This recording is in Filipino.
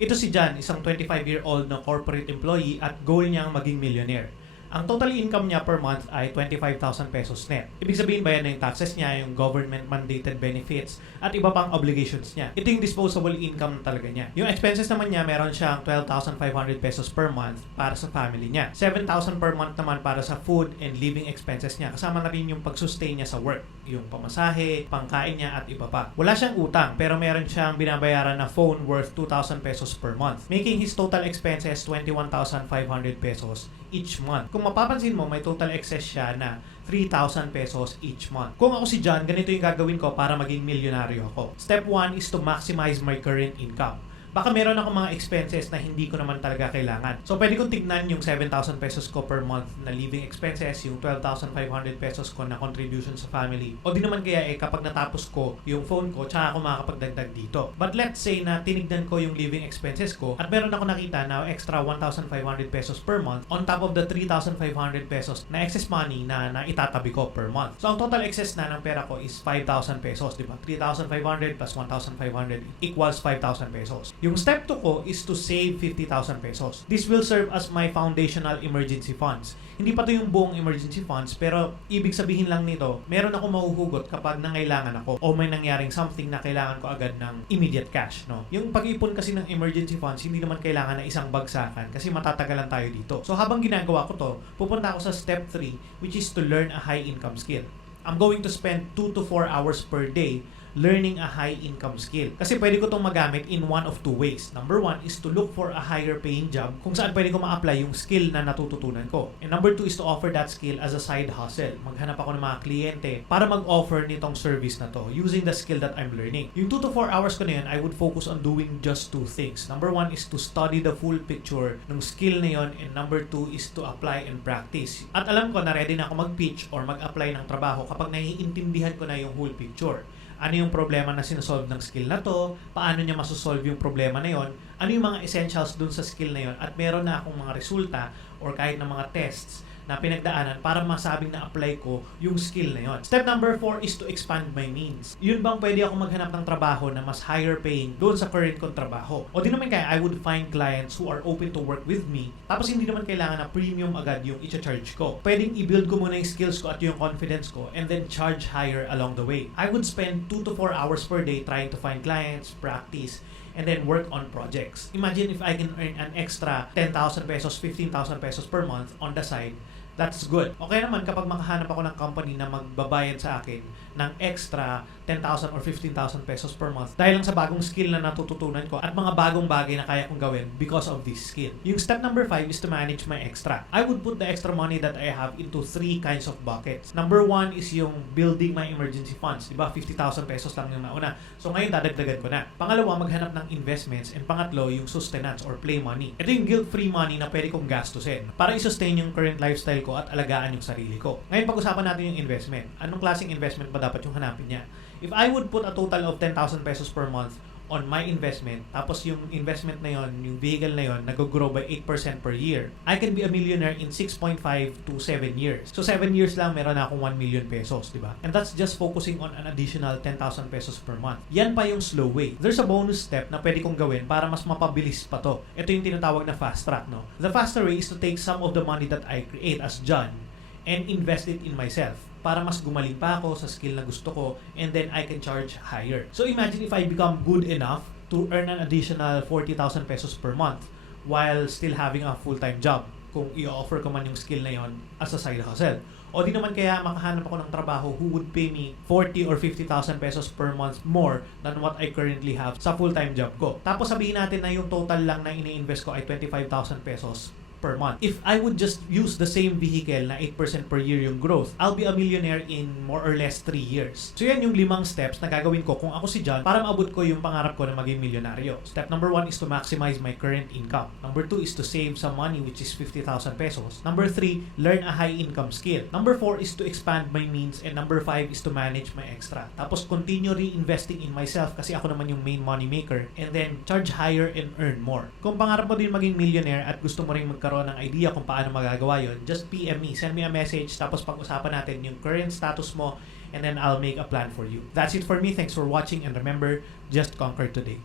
Ito si John, isang 25-year-old na corporate employee at goal niyang maging millionaire. Ang total income niya per month ay 25,000 pesos net. Ibig sabihin ba yan na yung taxes niya, yung government mandated benefits, at iba pang obligations niya. Ito yung disposable income talaga niya. Yung expenses naman niya, meron siyang 12,500 pesos per month para sa family niya. 7,000 per month naman para sa food and living expenses niya. Kasama na rin yung pag-sustain niya sa work. Yung pamasahe, pangkain niya at iba pa. Wala siyang utang pero meron siyang binabayaran na phone worth 2,000 pesos per month. Making his total expenses 21,500 pesos each month. Kung mapapansin mo, may total excess siya na 3,000 pesos each month. Kung ako si John, ganito yung gagawin ko para maging milyonaryo ako. Step 1 is to maximize my current income. Baka meron ako mga expenses na hindi ko naman talaga kailangan. So, pwede kong tignan yung 7,000 pesos ko per month na living expenses, yung 12,500 pesos ko na contribution sa family. O di naman kaya kapag natapos ko yung phone ko, tsaka ako makakapagdagdag dito. But let's say na tinignan ko yung living expenses ko at meron ako nakita na extra 1,500 pesos per month on top of the 3,500 pesos na excess money na itatabi ko per month. So, ang total excess na ng pera ko is 5,000 pesos, di ba? 3,500 plus 1,500 equals 5,000 pesos. Yung step 2 ko is to save 50,000 pesos. This will serve as my foundational emergency funds. Hindi pa to yung buong emergency funds, pero ibig sabihin lang nito, meron ako mahuhugot kapag nangailangan ako o may nangyaring something na kailangan ko agad ng immediate cash, no? Yung pag-ipon kasi ng emergency funds, hindi naman kailangan na isang bagsakan kasi matatagalan tayo dito. So habang ginagawa ko to, pupunta ako sa step 3, which is to learn a high income skill. I'm going to spend 2 to 4 hours per day learning a high income skill. Kasi pwede ko itong magamit in one of two ways. Number 1 is to look for a higher paying job kung saan pwede ko ma-apply yung skill na natututunan ko. And number 2 is to offer that skill as a side hustle. Maghanap ako ng mga kliyente para mag-offer nitong service na to using the skill that I'm learning. Yung 2 to 4 hours ko na yun, I would focus on doing just two things. Number 1 is to study the full picture ng skill na yun, and number 2 is to apply and practice. At alam ko na ready na ako mag-pitch or mag-apply ng trabaho kapag naiintindihan ko na yung whole picture. Ano yung problema na sinasolve ng skill na to, paano niya masosolve yung problema na yon, ano yung mga essentials dun sa skill na yon, at meron na akong mga resulta or kahit na mga tests na pinagdaanan para masabing na-apply ko yung skill na yon. Step number 4 is to expand my means. Yun bang pwede ako maghanap ng trabaho na mas higher paying doon sa current kong trabaho? O di naman kaya I would find clients who are open to work with me, tapos hindi naman kailangan na premium agad yung i-charge ko. Pwedeng i-build ko muna yung skills ko at yung confidence ko and then charge higher along the way. I would spend 2 to 4 hours per day trying to find clients, practice, and then work on projects. Imagine if I can earn an extra 10,000 pesos, 15,000 pesos per month on the side. That's good. Okay naman kapag makahanap ako ng company na magbabayad sa akin ng extra 10,000 or 15,000 pesos per month dahil lang sa bagong skill na natututunan ko at mga bagong bagay na kaya kong gawin because of this skill. Yung step number 5 is to manage my extra. I would put the extra money that I have into 3 kinds of buckets. Number 1 is yung building my emergency funds. Diba? 50,000 pesos lang yung nauna. So ngayon dadagdagan ko na. Pangalawa, maghanap ng investments. And pangatlo, yung sustenance or play money. Ito yung guilt-free money na pwede kong gastusin para i-sustain yung current lifestyle ko at alagaan yung sarili ko. Ngayon pag-usapan natin yung investment. Anong klaseng investment ba dapat yung hanapin niya? If I would put a total of 10,000 pesos per month on my investment, tapos yung investment na yon, yung vehicle na yon, nag-grow by 8% per year, I can be a millionaire in 6.5 to 7 years. So 7 years lang, meron na akong 1 million pesos, di ba? And that's just focusing on an additional 10,000 pesos per month. Yan pa yung slow way. There's a bonus step na pwede kong gawin para mas mapabilis pa to. Ito yung tinatawag na fast track, no? The faster way is to take some of the money that I create as John and invest it in myself para mas gumaling pa ako sa skill na gusto ko, and then I can charge higher. So imagine if I become good enough to earn an additional 40,000 pesos per month while still having a full-time job kung i-offer ko man yung skill na yon as a side hustle. O di naman kaya makahanap ako ng trabaho who would pay me 40 or 50,000 pesos per month more than what I currently have sa full-time job ko. Tapos sabihin natin na yung total lang na ini-invest ko ay 25,000 pesos per month. If I would just use the same vehicle na 8% per year yung growth, I'll be a millionaire in more or less 3 years. So yan yung 5 steps na gagawin ko kung ako si John para maabot ko yung pangarap ko na maging milyonaryo. Step number 1 is to maximize my current income. Number 2 is to save some money, which is 50,000 pesos. Number 3, learn a high income skill. Number 4 is to expand my means, and number 5 is to manage my extra. Tapos continue reinvesting in myself kasi ako naman yung main money maker, and then charge higher and earn more. Kung pangarap mo din maging millionaire at gusto mo rin magkaroon ng idea kung paano magagawa yun, just PM me, send me a message, tapos pag-usapan natin yung current status mo, and then I'll make a plan for you. That's it for me. Thanks for watching, and remember, just conquer today.